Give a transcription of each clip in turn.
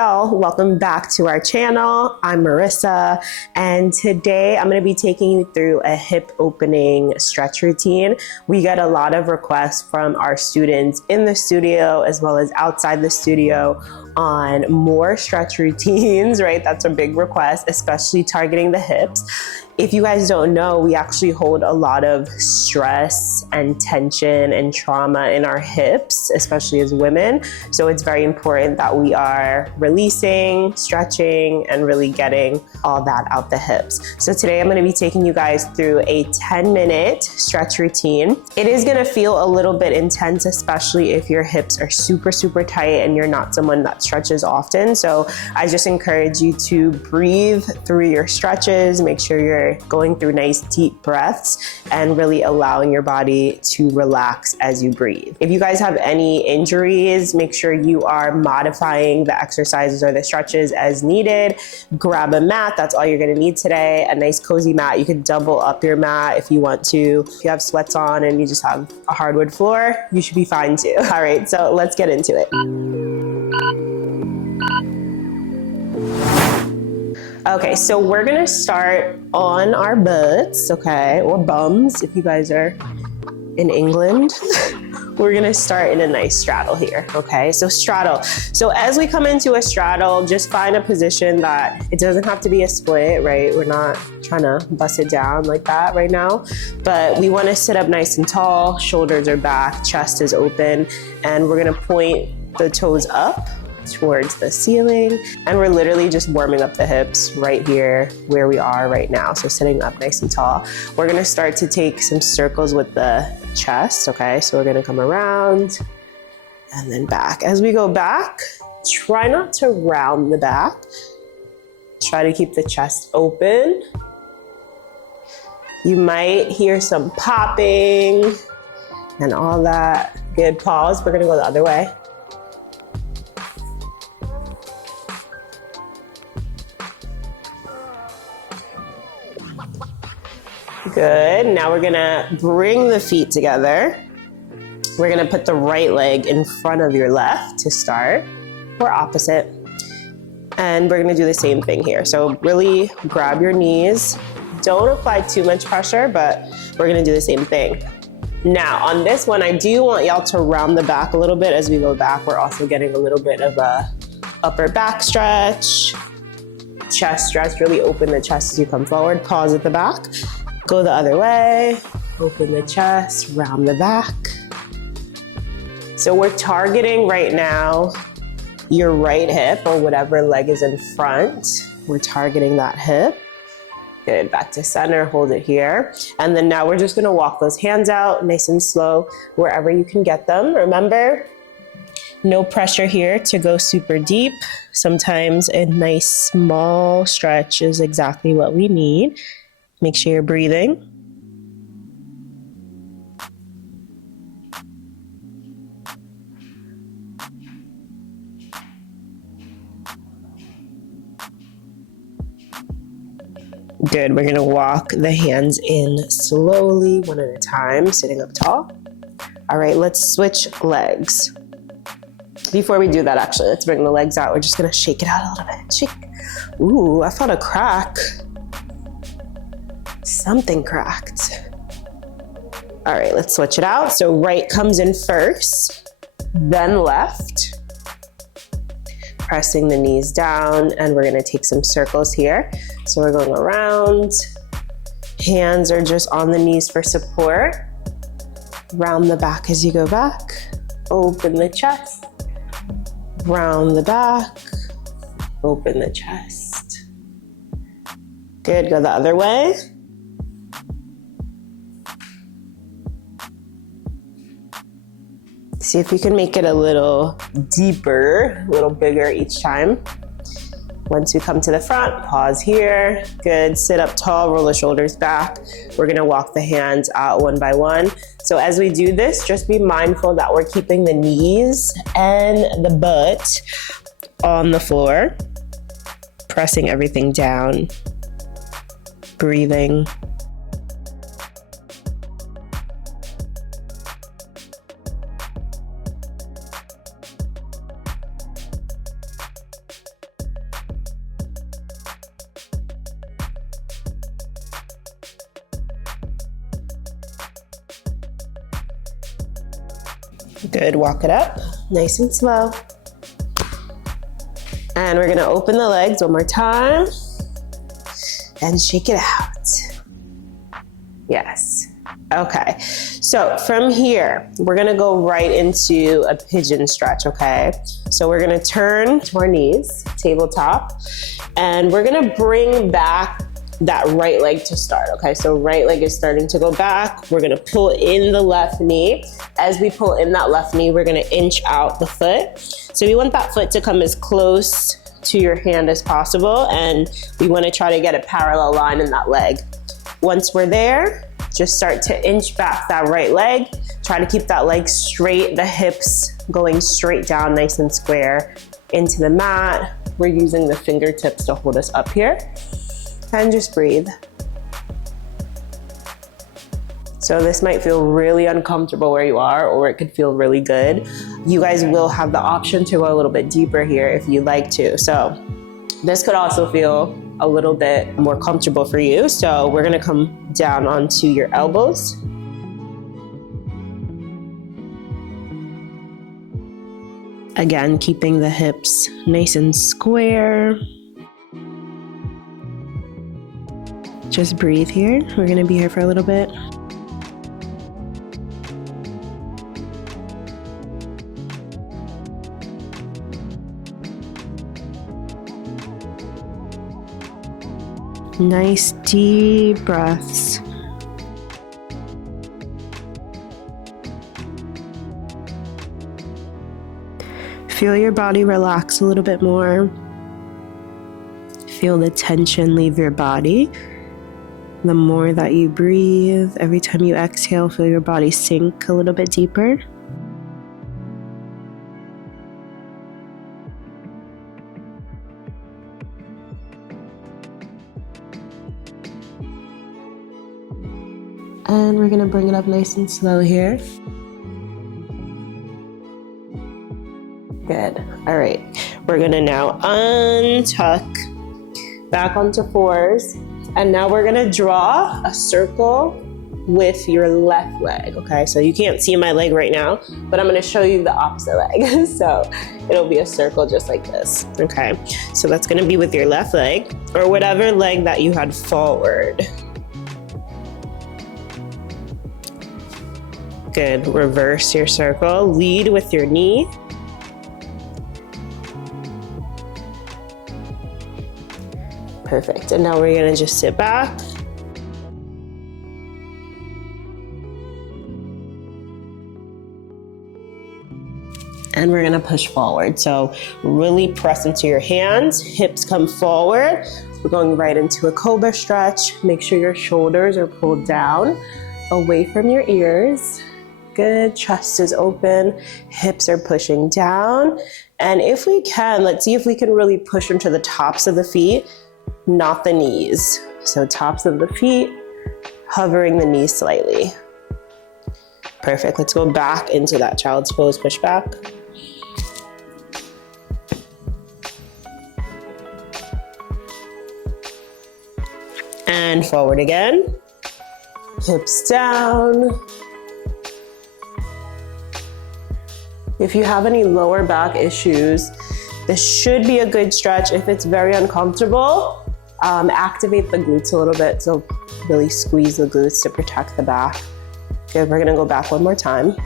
y'all, welcome back to our channel. I'm Marissa, and today I'm going to be taking you through a hip opening stretch routine. We get a lot of requests from our students in the studio as well as outside the studio on more stretch routines, right? That's a big request, especially targeting the hips. If you guys don't know, we actually hold a lot of stress and tension and trauma in our hips, especially as women. So it's very important that we are releasing, stretching, and really getting all that out the hips. So today I'm going to be taking you guys through a 10-minute stretch routine. It is going to feel a little bit intense, especially if your hips are super, super tight and you're not someone that stretches often. So I just encourage you to breathe through your stretches, make sure you're going through nice deep breaths and really allowing your body to relax as you breathe. If you guys have any injuries, make sure you are modifying the exercises or the stretches as needed. Grab a mat, that's all you're gonna need today. A nice cozy mat. You can double up your mat if you want to. If you have sweats on and you just have a hardwood floor, you should be fine too. All right, so let's get into it. Okay, so we're gonna start on our butts, okay, or bums if you guys are in England. We're gonna start in a nice straddle here, okay? So straddle. So as we come into a straddle, just find a position that it doesn't have to be a split, right? We're not trying to bust it down like that right now, but we wanna sit up nice and tall, shoulders are back, chest is open, and we're gonna point the toes up towards the ceiling, and we're literally just warming up the hips right here where we are right now. So sitting up nice and tall. We're gonna start to take some circles with the chest, okay? So we're gonna come around and then back. As we go back, try not to round the back. Try to keep the chest open. You might hear some popping and all that. Good, pause. We're gonna go the other way. Good, now we're gonna bring the feet together. We're gonna put the right leg in front of your left to start, or opposite. And we're gonna do the same thing here. So really grab your knees. Don't apply too much pressure, but we're gonna do the same thing. Now on this one, I do want y'all to round the back a little bit. As we go back, we're also getting a little bit of a upper back stretch, chest stretch, really open the chest as you come forward. Pause at the back. Go the other way, open the chest, round the back. So we're targeting right now your right hip or whatever leg is in front. We're targeting that hip. Get it back to center, hold it here. And then now we're just gonna walk those hands out nice and slow wherever you can get them. Remember, no pressure here to go super deep. Sometimes a nice small stretch is exactly what we need. Make sure you're breathing. Good, we're gonna walk the hands in slowly, one at a time, sitting up tall. All right, let's switch legs. Before we do that, actually, let's bring the legs out. We're just gonna shake it out a little bit. Shake. Ooh, I felt a crack. Something cracked. All right, let's switch it out. So right comes in first, then left. Pressing the knees down, and we're gonna take some circles here. So we're going around. Hands are just on the knees for support. Round the back as you go back. Open the chest. Round the back. Open the chest. Good, go the other way. See if you can make it a little deeper, a little bigger each time. Once we come to the front, pause here. Good, sit up tall, roll the shoulders back. We're gonna walk the hands out one by one. So as we do this, just be mindful that we're keeping the knees and the butt on the floor, pressing everything down, breathing. Good, walk it up, nice and slow. And we're gonna open the legs one more time and shake it out. Yes. Okay, so from here, we're gonna go right into a pigeon stretch, okay? So we're gonna turn to our knees, tabletop, and we're gonna bring back that right leg to start, okay? So right leg is starting to go back. We're gonna pull in the left knee. As we pull in that left knee, we're gonna inch out the foot. So we want that foot to come as close to your hand as possible, and we wanna try to get a parallel line in that leg. Once we're there, just start to inch back that right leg. Try to keep that leg straight, the hips going straight down nice and square into the mat. We're using the fingertips to hold us up here. And just breathe. So this might feel really uncomfortable where you are, or it could feel really good. You guys will have the option to go a little bit deeper here if you'd like to. So this could also feel a little bit more comfortable for you. So we're gonna come down onto your elbows. Again, keeping the hips nice and square. Just breathe here. We're gonna be here for a little bit. Nice deep breaths. Feel your body relax a little bit more. Feel the tension leave your body. The more that you breathe, every time you exhale, feel your body sink a little bit deeper. And we're gonna bring it up nice and slow here. Good. All right. We're gonna now untuck back onto fours. And now we're gonna draw a circle with your left leg, okay? So you can't see my leg right now, but I'm gonna show you the opposite leg. So it'll be a circle just like this, okay? So that's gonna be with your left leg, or whatever leg that you had forward. Good, reverse your circle, lead with your knee. Perfect, and now we're gonna just sit back. And we're gonna push forward. So really press into your hands, hips come forward. We're going right into a cobra stretch. Make sure your shoulders are pulled down, away from your ears. Good, chest is open, hips are pushing down. And if we can, let's see if we can really push them to the tops of the feet, not the knees. So tops of the feet, hovering the knees slightly. Perfect, let's go back into that child's pose, push back. And forward again, hips down. If you have any lower back issues, this should be a good stretch. If it's very uncomfortable, activate the glutes a little bit. So really squeeze the glutes to protect the back. Good, we're gonna go back one more time.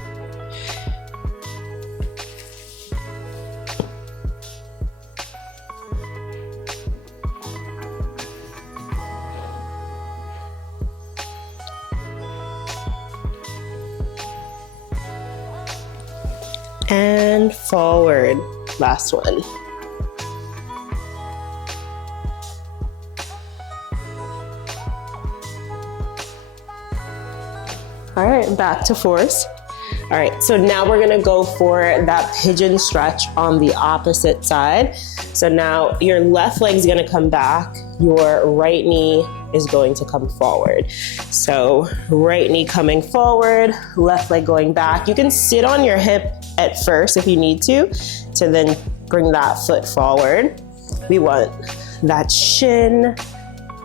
And forward, last one. All right, back to fours. All right, so now we're gonna go for that pigeon stretch on the opposite side. So now your left leg's gonna come back, your right knee is going to come forward. So right knee coming forward, left leg going back. You can sit on your hip at first if you need to then bring that foot forward. We want that shin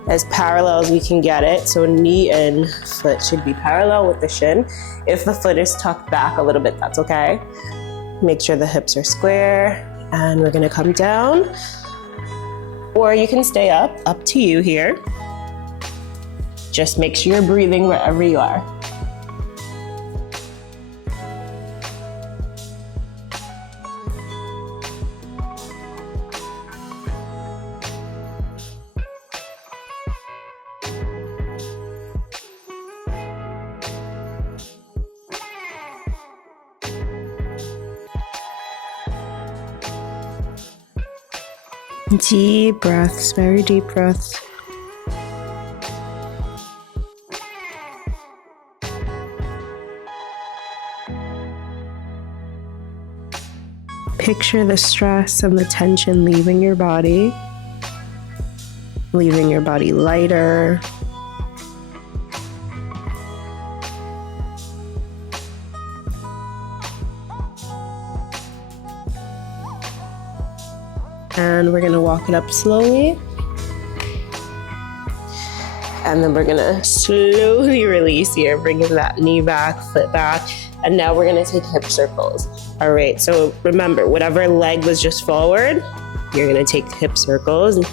as parallel as we can get it. So knee and foot should be parallel with the shin. If the foot is tucked back a little bit, that's okay. Make sure the hips are square, and we're gonna come down. Or you can stay up to you here. Just make sure you're breathing wherever you are. Deep breaths, very deep breaths. Picture the stress and the tension leaving your body lighter. And we're gonna walk it up slowly. And then we're gonna slowly release here, bringing that knee back, foot back. And now we're gonna take hip circles. All right, so remember, whatever leg was just forward, you're gonna take hip circles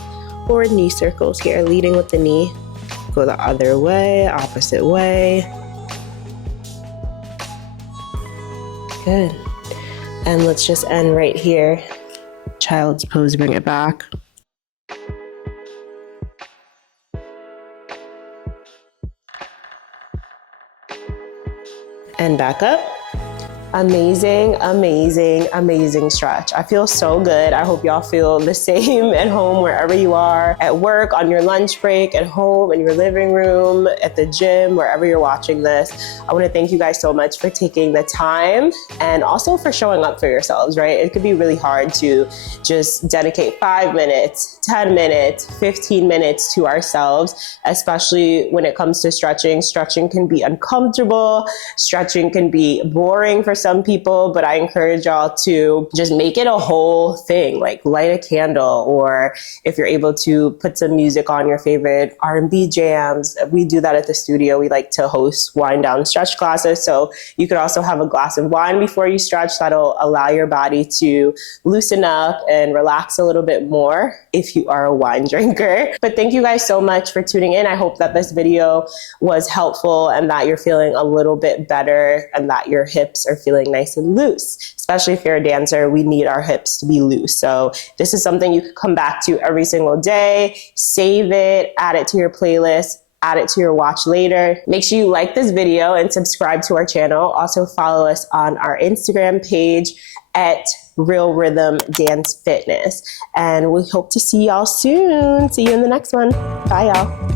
or knee circles here, leading with the knee. Go the other way, opposite way. Good. And let's just end right here. Child's pose, bring it back. And back up. Amazing, amazing, amazing stretch. I feel so good. I hope y'all feel the same at home, wherever you are, at work, on your lunch break, at home, in your living room, at the gym, wherever you're watching this. I want to thank you guys so much for taking the time and also for showing up for yourselves, right? It could be really hard to just dedicate 5 minutes, 10 minutes, 15 minutes to ourselves, especially when it comes to stretching. Stretching can be uncomfortable. Stretching can be boring for some people, but I encourage y'all to just make it a whole thing, like light a candle, or if you're able to put some music on, your favorite R&B jams. We do that at the studio. We like to host wind down stretch classes. So you could also have a glass of wine before you stretch. That'll allow your body to loosen up and relax a little bit more if you are a wine drinker. But thank you guys so much for tuning in. I hope that this video was helpful and that you're feeling a little bit better and that your hips are feeling nice and loose. Especially if you're a dancer, we need our hips to be loose. So this is something you can come back to every single day, save it, add it to your playlist, add it to your watch later. Make sure you like this video and subscribe to our channel. Also follow us on our Instagram page at Rhythm Dance Fitness. And we hope to see y'all soon. See you in the next one. Bye, y'all.